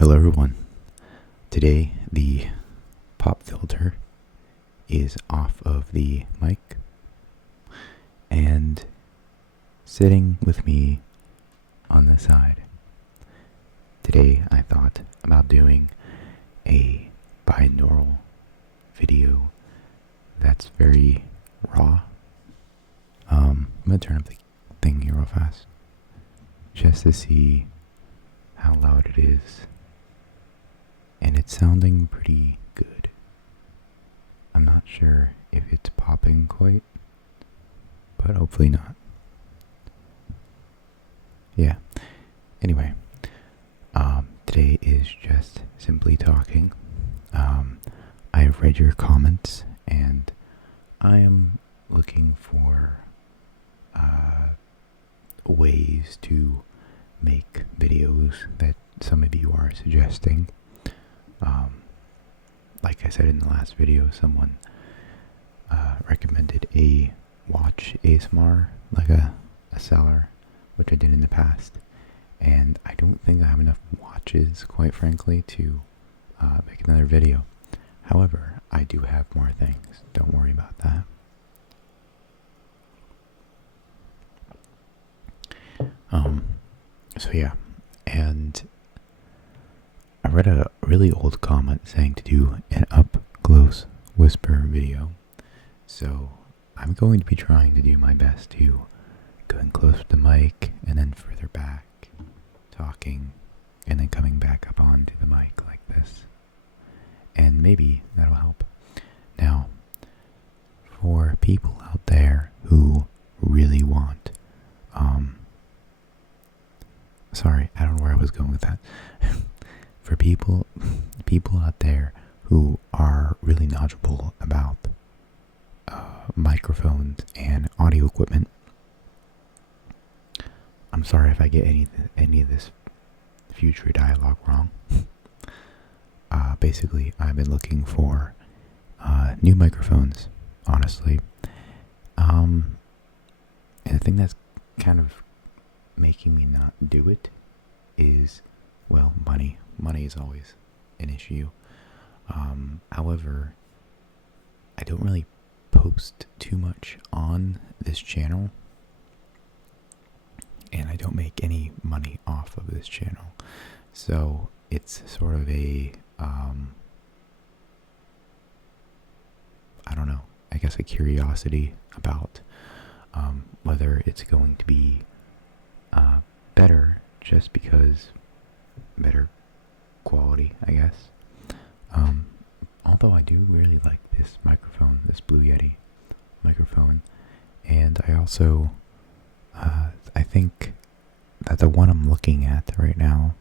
Hello everyone. Today the pop filter is off of the mic, and sitting with me on the side. Today I thought about doing a binaural video that's very raw. I'm going to turn up the thing here real fast just to see how loud it is. And it's sounding pretty good. I'm not sure if it's popping quite, but hopefully not. Yeah. Anyway, today is just simply talking. I have read your comments, and I am looking for ways to make videos that some of you are suggesting. Like I said in the last video, someone recommended a watch ASMR, like a seller, which I did in the past, and I don't think I have enough watches, quite frankly, to make another video. However, I do have more things, don't worry about that. So yeah, and I read a really old comment saying to do an up-close whisper video, so I'm going to be trying to do my best to go in close to the mic and then further back, talking, and then coming back up onto the mic like this, and maybe that'll help. Now, for people out there who really want, sorry, I don't know where I was going with that. For people out there who are really knowledgeable about microphones and audio equipment, I'm sorry if I get any of this future dialogue wrong. Basically, I've been looking for new microphones, honestly. And the thing that's kind of making me not do it is, well, money. Money is always an issue. However, I don't really post too much on this channel, and I don't make any money off of this channel. So it's sort of a, I don't know, I guess a curiosity about whether it's going to be better just because better quality, I guess. Although I do really like this microphone, this Blue Yeti microphone, and I also I think that the one I'm looking at right now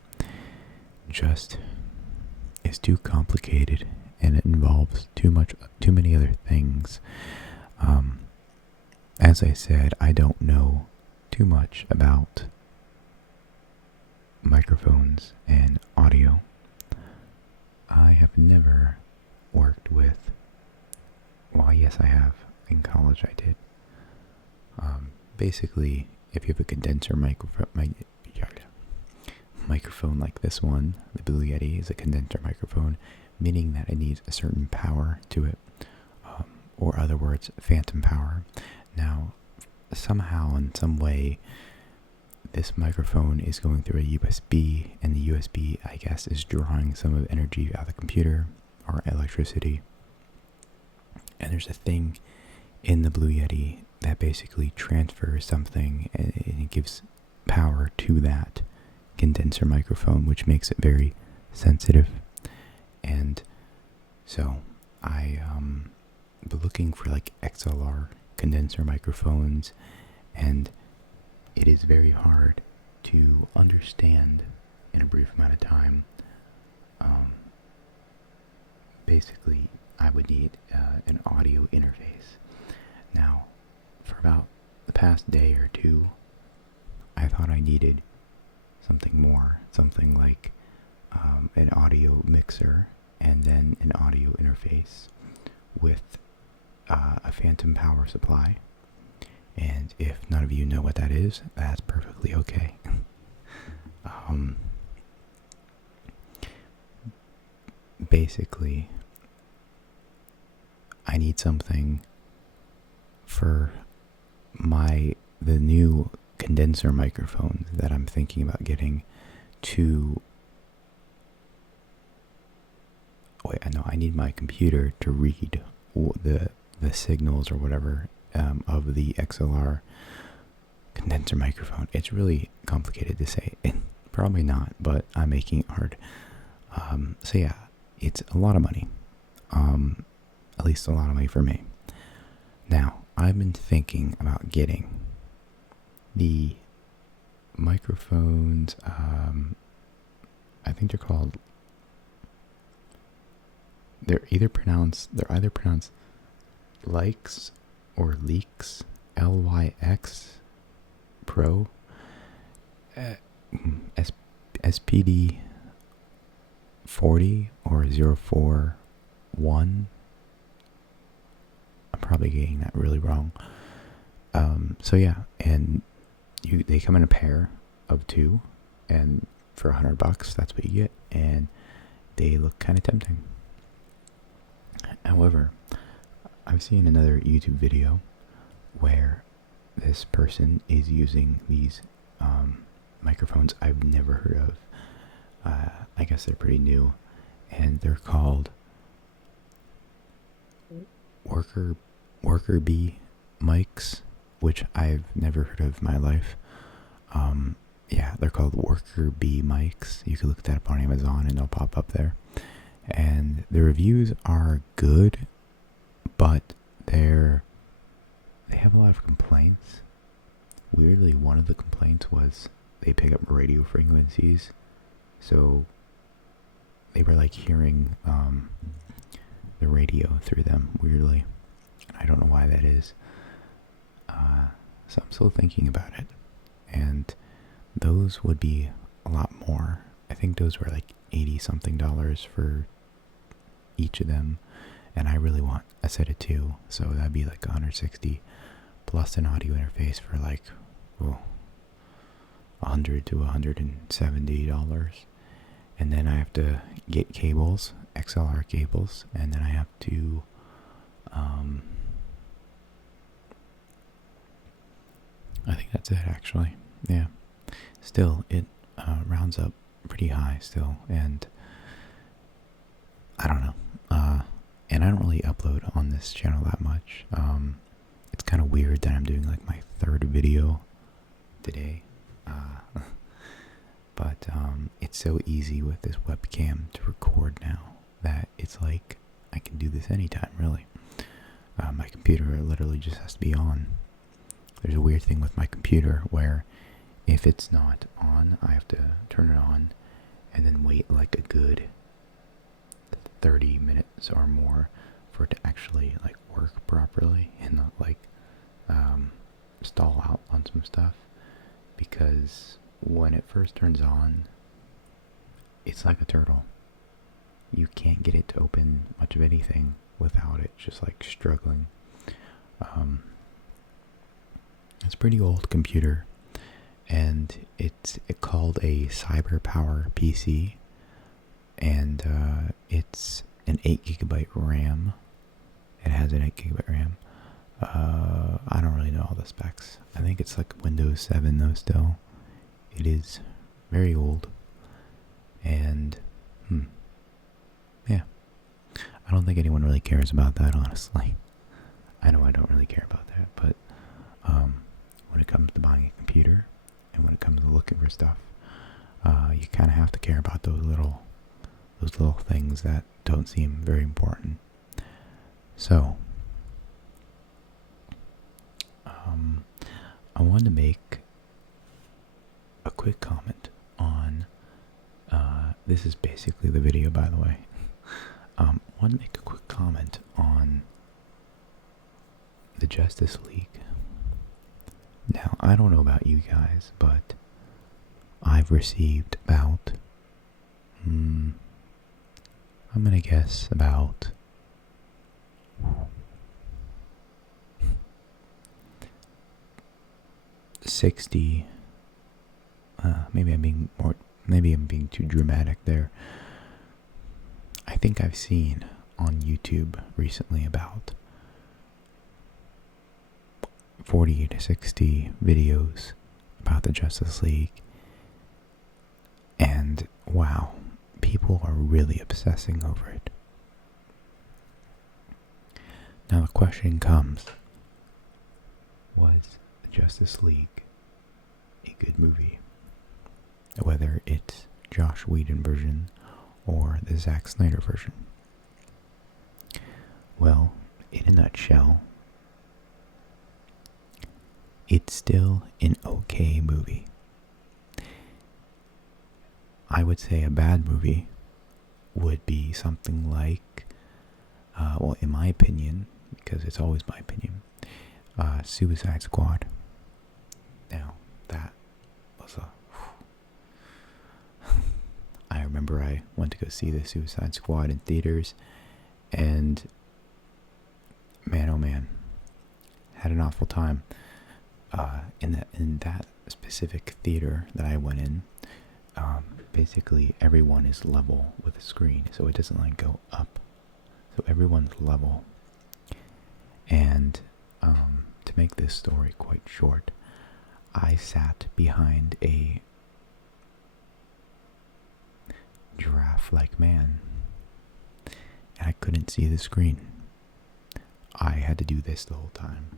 just is too complicated, and it involves too many other things. As I said, I don't know too much about microphones and audio. I have never worked with, well, yes, I have. In college I did. Basically, if you have a condenser microphone like this one, the Blue Yeti is a condenser microphone, meaning that it needs a certain power to it, or other words, phantom power. Now, somehow, in some way, this microphone is going through a USB, and the USB, I guess, is drawing some of the energy out of the computer, or electricity. And there's a thing in the Blue Yeti that basically transfers something, and it gives power to that condenser microphone, which makes it very sensitive. And so I been looking for like XLR condenser microphones, and it is very hard to understand in a brief amount of time. Basically, I would need an audio interface. Now, for about the past day or two, I thought I needed something more, something like an audio mixer and then an audio interface with a phantom power supply. And if none of you know what that is, that's perfectly okay. basically, I need something for the new condenser microphone that I'm thinking about getting to. Wait, I know I need my computer to read the signals or whatever of the XLR condenser microphone. It's really complicated to say. Probably not, but I'm making it hard. So yeah, it's a lot of money. At least a lot of money for me. Now, I've been thinking about getting the microphones, I think they're either pronounced Likes or Leaks, LYX Pro, SPD 40 or 041. I'm probably getting that really wrong. So yeah, and they come in a pair of 2, and for $100, that's what you get, and they look kind of tempting. However, I've seen another YouTube video where this person is using these microphones I've never heard of. I guess they're pretty new, and they're called Worker Bee mics, which I've never heard of in my life. Yeah, they're called Worker Bee mics. You can look that up on Amazon and they'll pop up there. And the reviews are good, but they have a lot of complaints. Weirdly, one of the complaints was they pick up radio frequencies, so they were like hearing the radio through them weirdly. I don't know why that is. So I'm still thinking about it. And those would be a lot more. I think those were like $80-something for each of them. And I really want a set of 2. So that'd be like $160 plus an audio interface for like $100 to $170. And then I have to get cables, XLR cables, and then I have to I think that's it actually. Yeah. Still, it rounds up pretty high still, and I don't know. And I don't really upload on this channel that much. It's kind of weird that I'm doing like my 3rd video today. But it's so easy with this webcam to record now that it's like I can do this anytime, really. My computer literally just has to be on. There's a weird thing with my computer where if it's not on, I have to turn it on and then wait like a good 30 minutes or more for it to actually like work properly and not like stall out on some stuff, because when it first turns on, it's like a turtle. You can't get it to open much of anything without it just like struggling. It's a pretty old computer, and it's called a CyberPower PC, and it's an 8GB RAM. It has an 8GB RAM. I don't really know all the specs. I think it's like Windows 7 though still. It is very old, and yeah. I don't think anyone really cares about that, honestly. I know I don't really care about that, but when it comes to buying a computer and when it comes to looking for stuff, you kind of have to care about those little things that don't seem very important. So, I wanted to make a quick comment on, this is basically the video, by the way. I want to make a quick comment on the Justice League. Now, I don't know about you guys, but I've received about, I'm going to guess about 60, maybe I'm being too dramatic there. I think I've seen on YouTube recently about 40 to 60 videos about the Justice League, and wow, people are really obsessing over it. Now the question comes, was Justice League a good movie? Whether it's Josh Whedon version or the Zack Snyder version. Well, in a nutshell, it's still an okay movie. I would say a bad movie would be something like, well, in my opinion, because it's always my opinion, Suicide Squad. Now, that was I remember I went to go see the Suicide Squad in theaters, and man, oh man, had an awful time. In that specific theater that I went in, basically everyone is level with the screen, so it doesn't like go up. So everyone's level. And to make this story quite short, I sat behind a giraffe-like man, and I couldn't see the screen. I had to do this the whole time.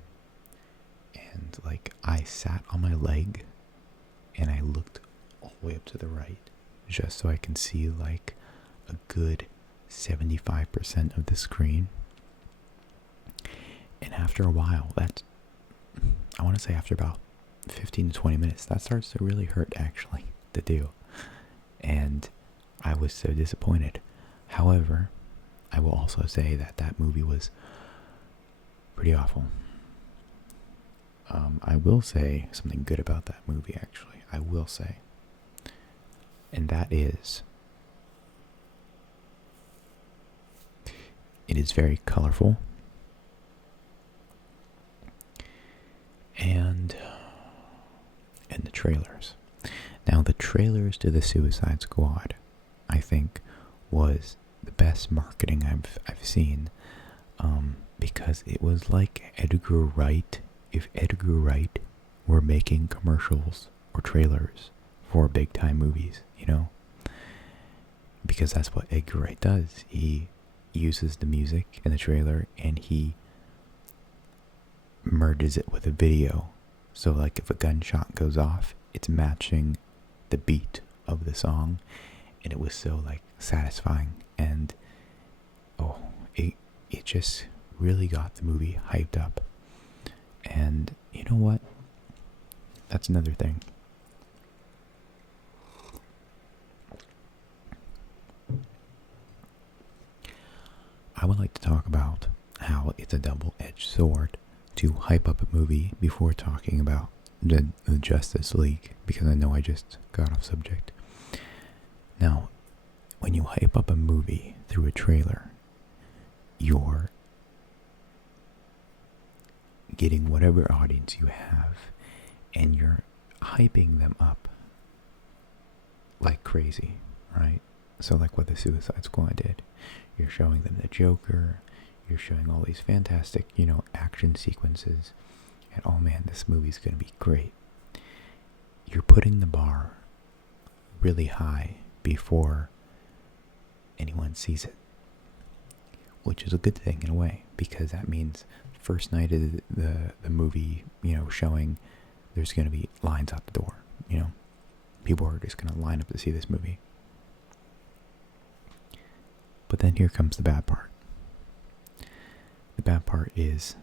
And like, I sat on my leg and I looked all the way up to the right just so I can see like a good 75% of the screen. And after a while, I want to say after about 15 to 20 minutes, that starts to really hurt actually to do. And I was so disappointed. However, I will also say that that movie was pretty awful. I will say something good about that movie, actually. I will say. And that is, it is very colorful. And the trailers. Now, the trailers to the Suicide Squad, I think, was the best marketing I've seen. Because it was like Edgar Wright. If Edgar Wright were making commercials or trailers for big time movies, you know? Because that's what Edgar Wright does. He uses the music in the trailer and he merges it with a video. So like if a gunshot goes off, it's matching the beat of the song, and it was so like satisfying, and it just really got the movie hyped up. And you know what? That's another thing. I would like to talk about how it's a double-edged sword to hype up a movie before talking about the Justice League, because I know I just got off subject. Now, when you hype up a movie through a trailer, you're getting whatever audience you have, and you're hyping them up like crazy, right? So like what the Suicide Squad did. You're showing them the Joker, you're showing all these fantastic, action sequences, and oh man, this movie's gonna be great. You're putting the bar really high before anyone sees it, which is a good thing in a way, because that means first night of the movie, showing, there's going to be lines out the door, People are just going to line up to see this movie. But then here comes the bad part. The bad part is,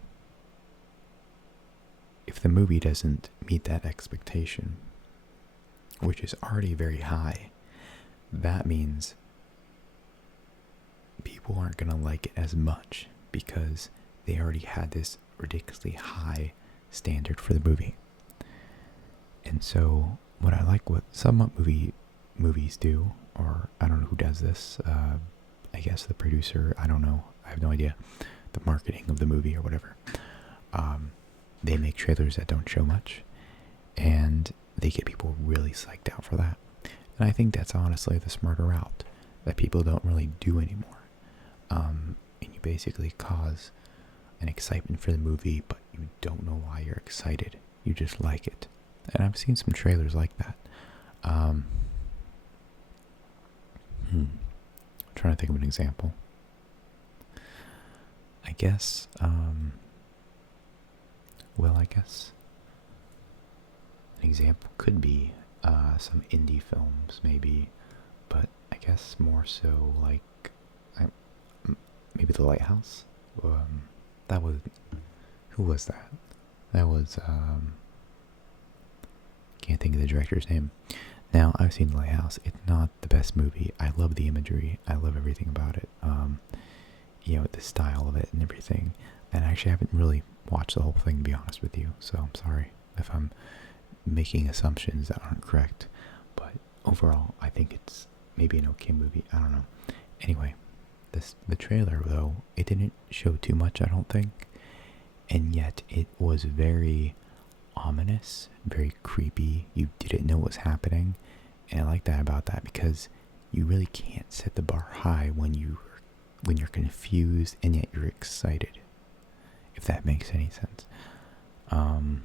if the movie doesn't meet that expectation, which is already very high, that means people aren't going to like it as much because they already had this ridiculously high standard for the movie. And so what I like what some movies do, or I don't know who does this, I guess the producer, I don't know, I have no idea, the marketing of the movie or whatever, they make trailers that don't show much, and they get people really psyched out for that. And I think that's honestly the smarter route that people don't really do anymore. and you basically cause an excitement for the movie, but you don't know why you're excited. You just like it. And I've seen some trailers like that. I'm trying to think of an example. I guess, I guess an example could be some indie films, maybe, but I guess more so like maybe The Lighthouse. That was, who was that? That was can't think of the director's name. Now, I've seen The Lighthouse. It's not the best movie. I love the imagery. I love everything about it. The style of it and everything. And I actually haven't really watched the whole thing, to be honest with you. So I'm sorry if I'm making assumptions that aren't correct. But overall, I think it's maybe an okay movie. I don't know. Anyway, the trailer, though, it didn't show too much, I don't think. And yet, it was very ominous, very creepy. You didn't know what was happening. And I like that about that, because you really can't set the bar high when you're confused and yet you're excited, if that makes any sense. And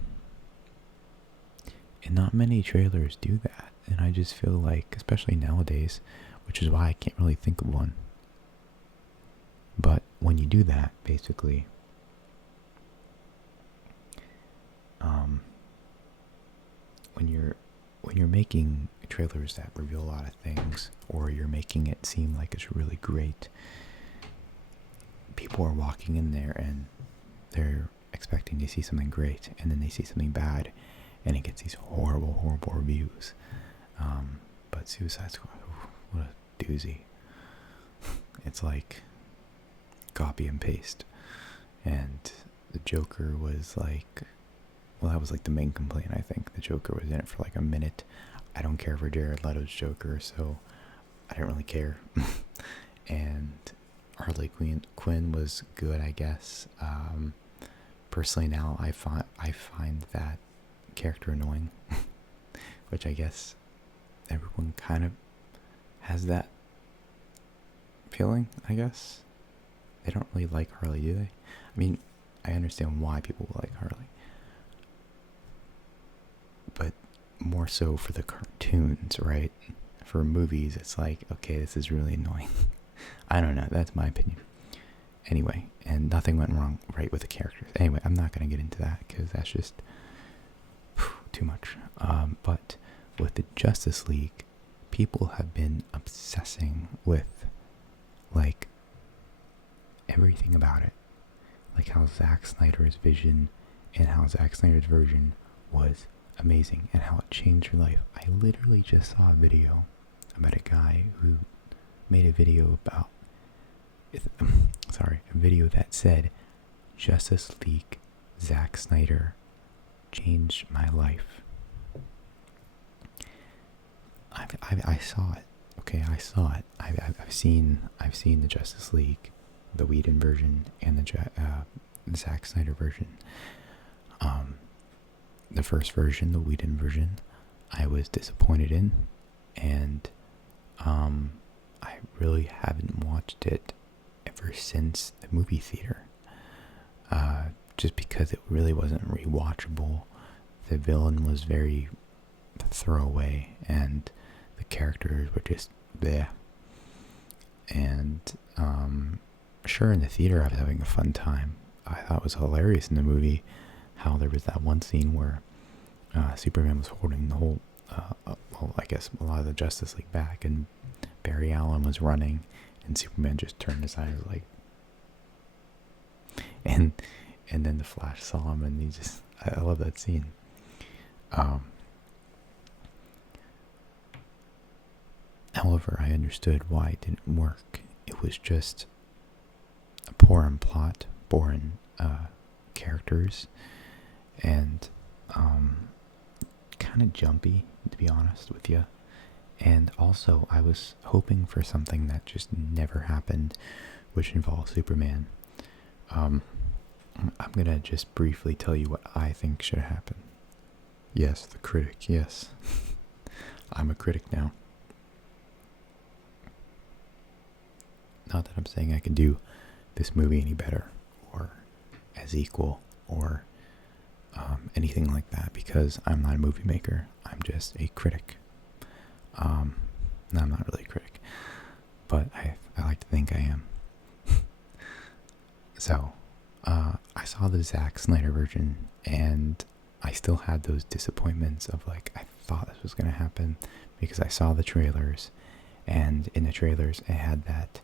not many trailers do that, and I just feel like, especially nowadays, which is why I can't really think of one. But when you do that, basically, when you're making trailers that reveal a lot of things, or you're making it seem like it's really great, people are walking in there and they're expecting to see something great, and then they see something bad, and it gets these horrible, horrible reviews. But Suicide Squad, what a doozy. It's like copy and paste. And the Joker was like, that was like the main complaint, I think. The Joker was in it for like a minute. I don't care for Jared Leto's Joker, so I didn't really care. And Harley Quinn was good, I guess. Personally, now I find that character annoying, which I guess everyone kind of has that feeling, I guess. They don't really like Harley, do they? I mean, I understand why people like Harley, but more so for the cartoons, right? For movies, it's like, okay, this is really annoying. I don't know, that's my opinion. Anyway, and nothing went wrong right with the characters. Anyway, I'm not going to get into that, because that's just too much. But with the Justice League, people have been obsessing with, like, everything about it. Like how Zack Snyder's vision and how Zack Snyder's version was amazing, and how it changed your life. I literally just saw a video about a guy who made a video about a video that said Justice League Zack Snyder changed my life. I saw it. Okay, I saw it. I've seen the Justice League, the Whedon version, and the Zack Snyder version. The first version, the Whedon version, I was disappointed in, and I really haven't watched it ever since the movie theater. Just because it really wasn't rewatchable. The villain was very throwaway, and the characters were just bleh. And sure, in the theater I was having a fun time. I thought it was hilarious in the movie how there was that one scene where Superman was holding the whole, I guess a lot of the Justice League back, and Barry Allen was running, and Superman just turned aside like, and then the Flash saw him, and he just, I love that scene. However, I understood why it didn't work. It was just a boring plot, boring characters, and kind of jumpy, to be honest with you. And also, I was hoping for something that just never happened, which involved Superman. I'm gonna just briefly tell you what I think should happen. Yes, the critic, yes. I'm a critic now. Not that I'm saying I can do this movie any better or as equal or anything like that, because I'm not a movie maker. I'm just a critic. No, I'm not really a critic, but I like to think I am. So, I saw the Zack Snyder version, and I still had those disappointments of like, I thought this was going to happen because I saw the trailers, and in the trailers it had that,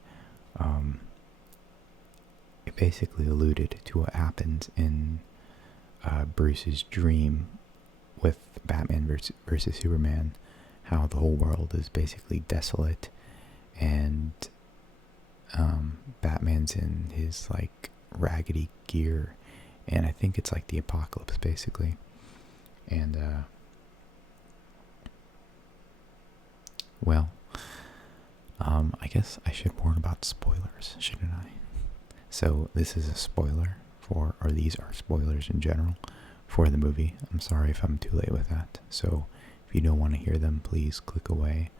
it basically alluded to what happens in Bruce's dream with Batman versus Superman, how the whole world is basically desolate, and Batman's in his like raggedy gear, and I think it's like the apocalypse basically. And well, I guess I should warn about spoilers, shouldn't I? So this is a spoiler for, or these are spoilers in general for the movie. I'm sorry if I'm too late with that. So if you don't want to hear them, please click away.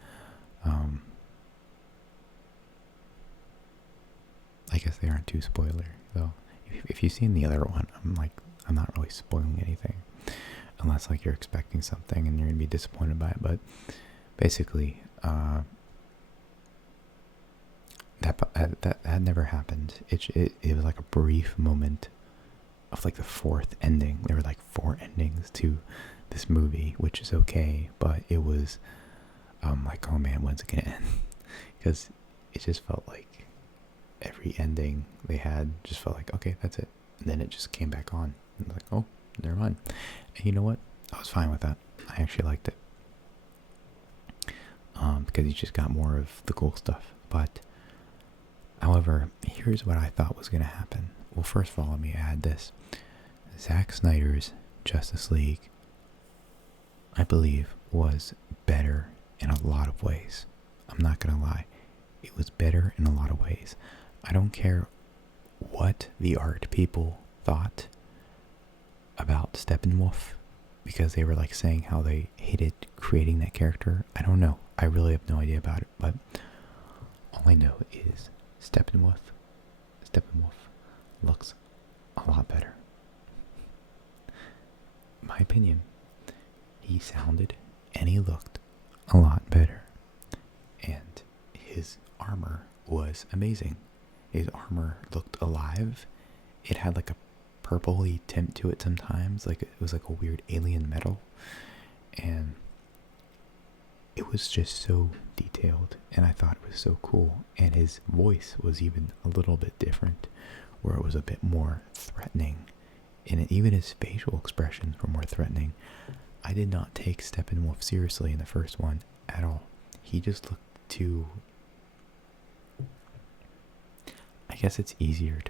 I guess they aren't too spoiler though. If you've seen the other one, I'm not really spoiling anything, unless like you're expecting something and you're gonna be disappointed by it. But basically, that never happened. It was like a brief moment of like the fourth ending. There were like 4 endings to this movie, which is okay, but it was like, oh man, when's it gonna end? Because it just felt like every ending they had just felt like, okay, that's it. And then it just came back on. And like, oh, never mind. And you know what? I was fine with that. I actually liked it. Because you just got more of the cool stuff. But, however, here's what I thought was going to happen. Well, first of all, let me add this. Zack Snyder's Justice League, I believe, was better in a lot of ways. I'm not going to lie. It was better in a lot of ways. I don't care what the art people thought about Steppenwolf, because they were like saying how they hated creating that character. I don't know. I really have no idea about it, but all I know is Steppenwolf looks a lot better. My opinion, he sounded and he looked a lot better. And his armor was amazing. His armor looked alive. It had like a purpley tint to it sometimes, like it was like a weird alien metal, and it was just so detailed, and I thought it was so cool. And his voice was even a little bit different, where it was a bit more threatening, and even his facial expressions were more threatening. I did not take Steppenwolf seriously in the first one at all. He just looked too, I guess it's easier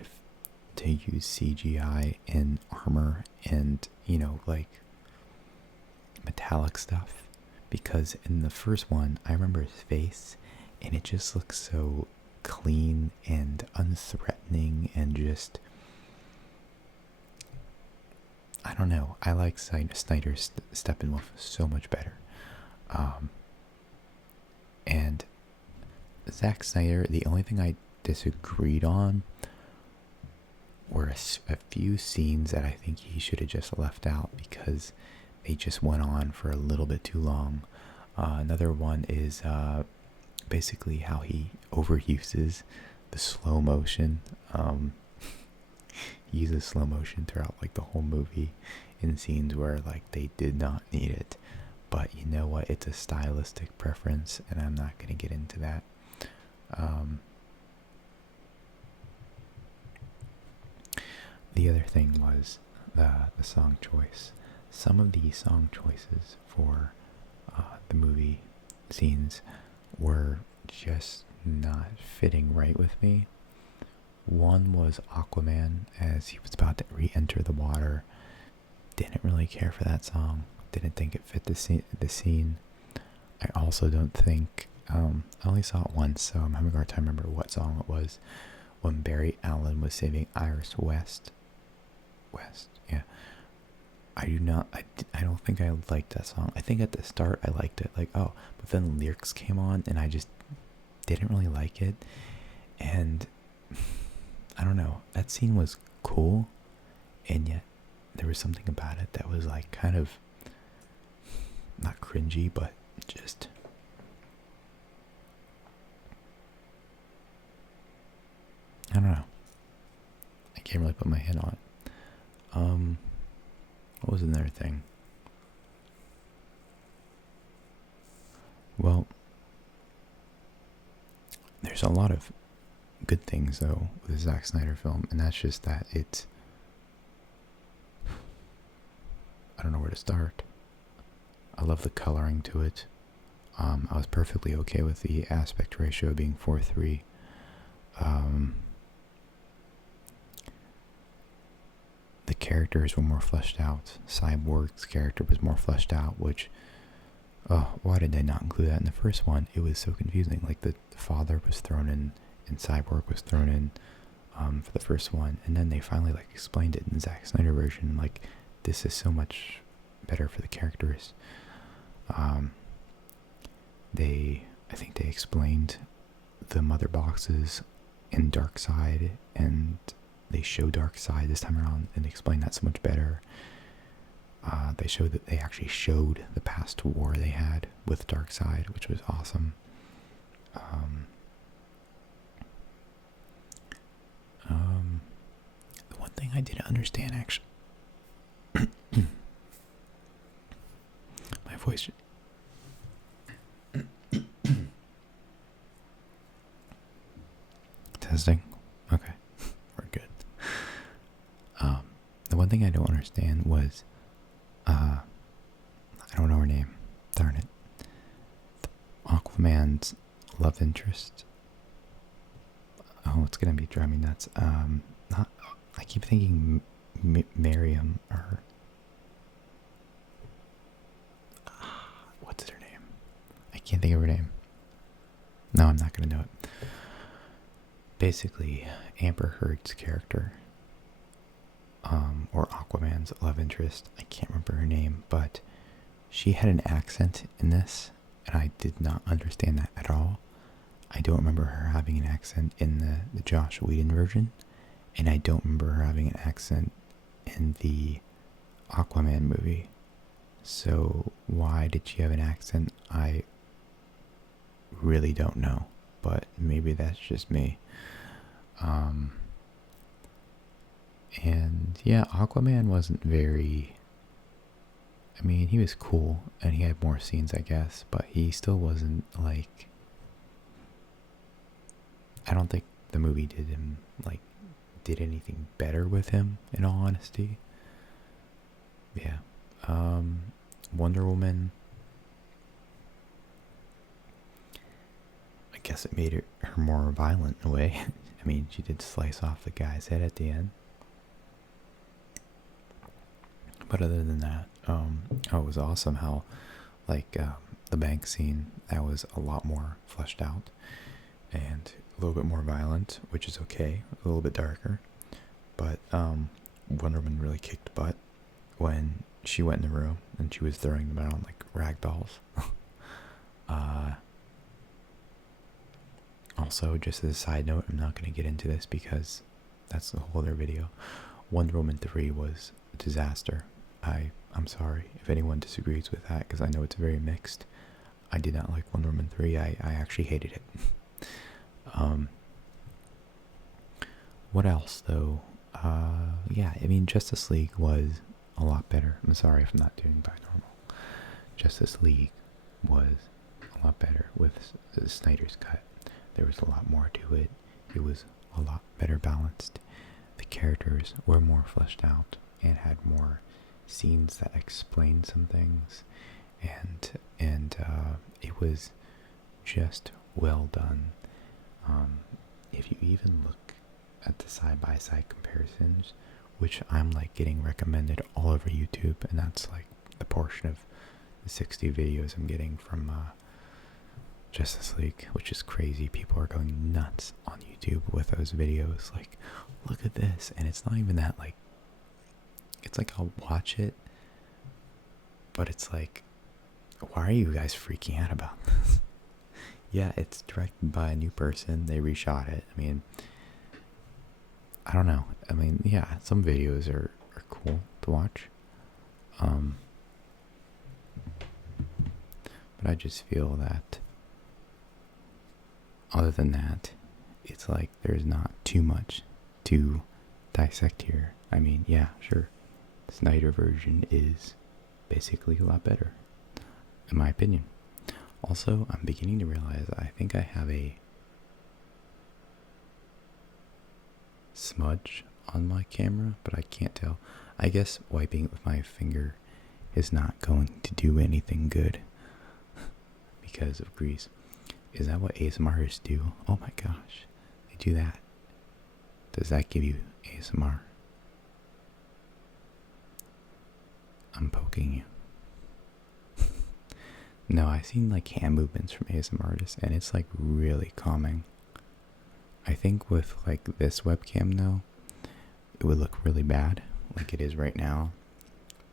to use CGI in armor and, like metallic stuff, because in the first one, I remember his face, and it just looks so clean and unthreatening, and just, I don't know. I like Snyder's Steppenwolf so much better. And Zack Snyder, the only thing I disagreed on were a few scenes that I think he should have just left out, because they just went on for a little bit too long. Another one is basically how he overuses the slow motion. He uses slow motion throughout like the whole movie in scenes where like they did not need it. But you know what? It's a stylistic preference, and I'm not going to get into that. The other thing was the song choice. Some of the song choices for the movie scenes were just not fitting right with me. One was Aquaman, as he was about to re-enter the water. Didn't really care for that song. Didn't think it fit the scene. I also don't think, I only saw it once, so I'm having a hard time remember what song it was. When Barry Allen was saving Iris West, yeah. I don't think I liked that song. I think at the start I liked it, like, oh, but then the lyrics came on and I just didn't really like it. And I don't know, that scene was cool, and yet there was something about it that was like kind of not cringy, but just I don't know. I can't really put my head on it. What was another thing? Well, there's a lot of good things though with the Zack Snyder film, and that's just that it's, I don't know where to start. I love the coloring to it. I was perfectly okay with the aspect ratio being 4:3. The characters were more fleshed out. Cyborg's character was more fleshed out, which, oh, why did they not include that in the first one? It was so confusing. Like the father was thrown in, and Cyborg was thrown in for the first one, and then they finally like explained it in the Zack Snyder version. Like, this is so much better for the characters. I think they explained the mother boxes in Darkseid, and they show Darkseid this time around, and they explained that so much better. They showed that they actually showed the past war they had with Darkseid, which was awesome. The one thing I didn't understand, actually, my voice. Testing. Okay, we're good. The one thing I don't understand was, I don't know her name. Darn it. Aquaman's love interest. Oh, it's gonna be driving me nuts. I keep thinking Miriam, or what's her name? I can't think of her name. No, I'm not gonna know it. Basically, Amber Heard's character, or Aquaman's love interest, I can't remember her name, but she had an accent in this, and I did not understand that at all. I don't remember her having an accent in the Joss Whedon version, and I don't remember her having an accent in the Aquaman movie. So why did she have an accent? I really don't know, but maybe that's just me. And yeah, Aquaman wasn't very, I mean, he was cool, and he had more scenes, I guess, but he still wasn't like, I don't think the movie did anything better with him, in all honesty. Yeah. Wonder Woman, I guess it made her more violent in a way. I mean, she did slice off the guy's head at the end. But other than that, it was awesome how, the bank scene, that was a lot more fleshed out and a little bit more violent, which is okay, a little bit darker. But Wonder Woman really kicked butt when she went in the room and she was throwing them around like rag dolls. Also, just as a side note, I'm not going to get into this because that's a whole other video. Wonder Woman 3 was a disaster. I'm sorry if anyone disagrees with that, because I know it's very mixed. I did not like Wonder Woman 3. I actually hated it. What else, though? Yeah, I mean, Justice League was a lot better. I'm sorry if I'm not doing binaural. Justice League was a lot better with Snyder's cut. There was a lot more to it. It was a lot better balanced. The characters were more fleshed out and had more scenes that explained some things, and it was just well done. If you even look at the side-by-side comparisons, which I'm like getting recommended all over YouTube, and that's like the portion of the 60 videos I'm getting from Justice League, which is crazy. People are going nuts on YouTube with those videos, like, look at this, and it's not even that, like, it's like I'll watch it, but it's like, why are you guys freaking out about this? Yeah, it's directed by a new person. They reshot it. I mean, I don't know. I mean, yeah, some videos are cool to watch. Um, but I just feel that other than that, it's like there's not too much to dissect here. I mean, yeah, sure. Snyder version is basically a lot better, in my opinion. Also, I'm beginning to realize I think I have a smudge on my camera, but I can't tell. I guess wiping it with my finger is not going to do anything good because of grease. Is that what ASMRists do? Oh my gosh, they do that. Does that give you ASMR? I'm poking you. No, I've seen like hand movements from ASMR artists, and it's like really calming. I think with like this webcam though, it would look really bad, like it is right now.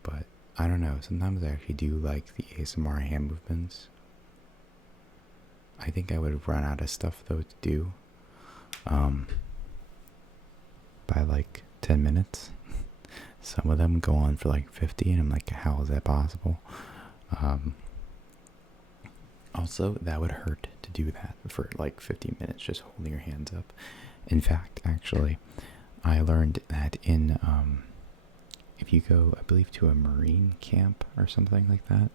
But I don't know. Sometimes I actually do like the ASMR hand movements. I think I would run out of stuff though to do. By like 10 minutes. Some of them go on for like 50, and I'm like, how is that possible? Also, that would hurt to do that for like 50 minutes, just holding your hands up. In fact, actually, I learned that if you go, I believe, to a Marine camp or something like that,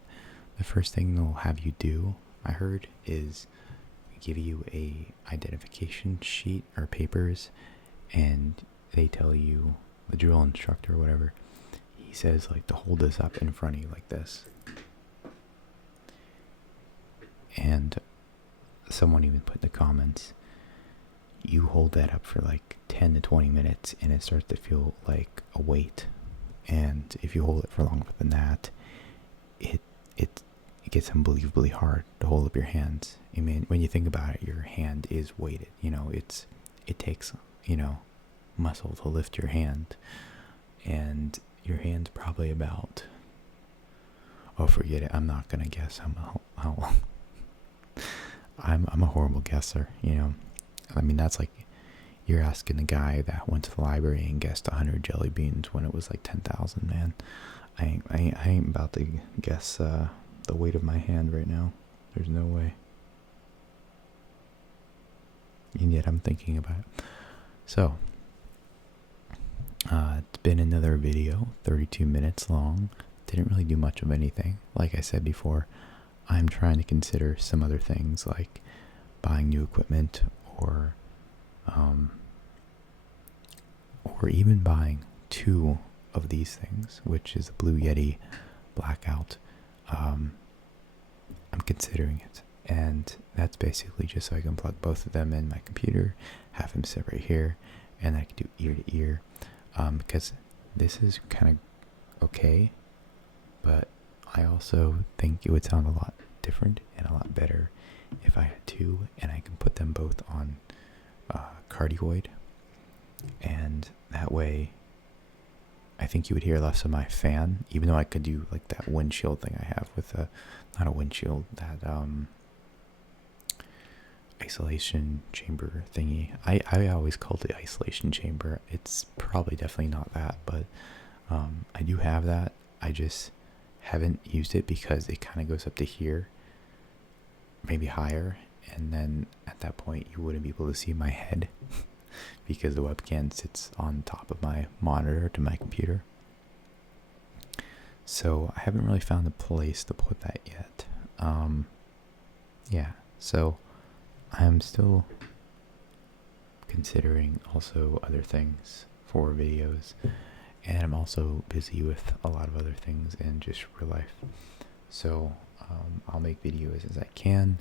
the first thing they'll have you do, I heard, is give you a identification sheet or papers, and they tell you, the drill instructor or whatever, he says like to hold this up in front of you like this. And someone even put in the comments, you hold that up for like 10 to 20 minutes and it starts to feel like a weight. And if you hold it for longer than that, it gets unbelievably hard to hold up your hands. I mean, when you think about it, your hand is weighted. It takes, muscle to lift your hand. And your hand's probably about, oh, forget it. I'm not going to guess how long. I'm a horrible guesser, I mean, that's like, you're asking a guy that went to the library and guessed 100 jelly beans when it was like 10,000, man. I ain't about to guess the weight of my hand right now. There's no way. And yet I'm thinking about it. So, it's been another video, 32 minutes long. Didn't really do much of anything. Like I said before, I'm trying to consider some other things like buying new equipment or even buying 2 of these things, which is the Blue Yeti Blackout. I'm considering it, and that's basically just so I can plug both of them in my computer, have them sit right here, and I can do ear to ear, because this is kind of okay, but I also think it would sound a lot different and a lot better if I had 2 and I can put them both on cardioid, and that way I think you would hear less of my fan, even though I could do like that windshield thing I have with not a windshield, that isolation chamber thingy. I always called it isolation chamber. It's probably definitely not that, but I do have that. I just haven't used it because it kind of goes up to here, maybe higher, and then at that point you wouldn't be able to see my head because the webcam sits on top of my monitor to my computer. So I haven't really found a place to put that yet. Yeah, so I'm still considering also other things for videos, and I'm also busy with a lot of other things in just real life. So I'll make videos as I can.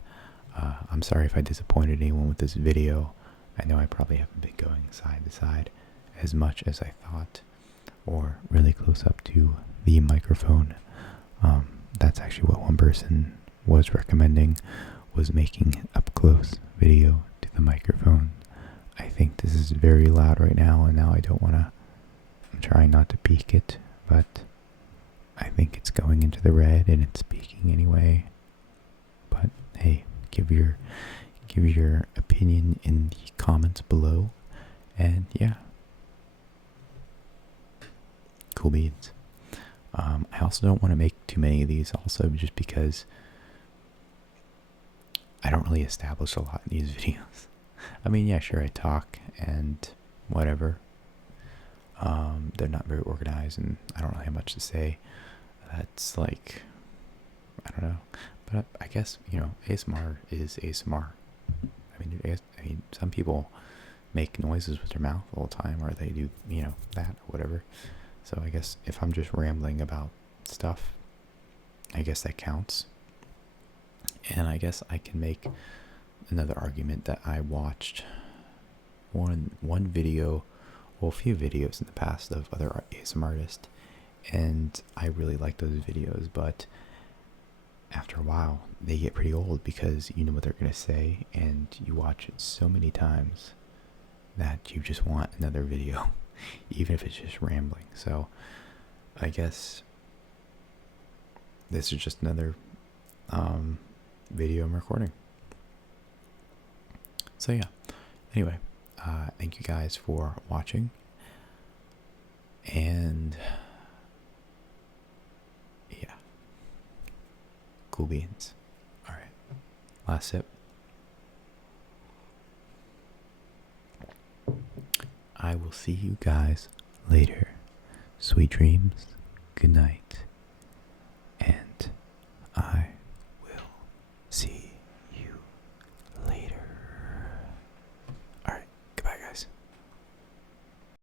I'm sorry if I disappointed anyone with this video. I know I probably haven't been going side to side as much as I thought, or really close up to the microphone. That's actually what one person was recommending, was making up close video to the microphone. I think this is very loud right now, and now I don't want to, I'm trying not to peak it, but I think it's going into the red and it's peaking anyway. But hey, give your opinion in the comments below. And yeah, cool beans. I also don't want to make too many of these, also just because I don't really establish a lot in these videos. I mean, yeah, sure, I talk and whatever. They're not very organized, and I don't really have much to say. That's like, I don't know, but I guess, ASMR is ASMR. I mean, some people make noises with their mouth all the time, or they do, that or whatever. So I guess if I'm just rambling about stuff, I guess that counts. And I guess I can make another argument that I watched one video, well, a few videos in the past of other ASMR artists, and I really like those videos, but after a while they get pretty old because you know what they're going to say, and you watch it so many times that you just want another video, even if it's just rambling. So I guess this is just another video I'm recording. So yeah, anyway, thank you guys for watching, and yeah, cool beans. All right, last sip. I will see you guys later. Sweet dreams. Good night.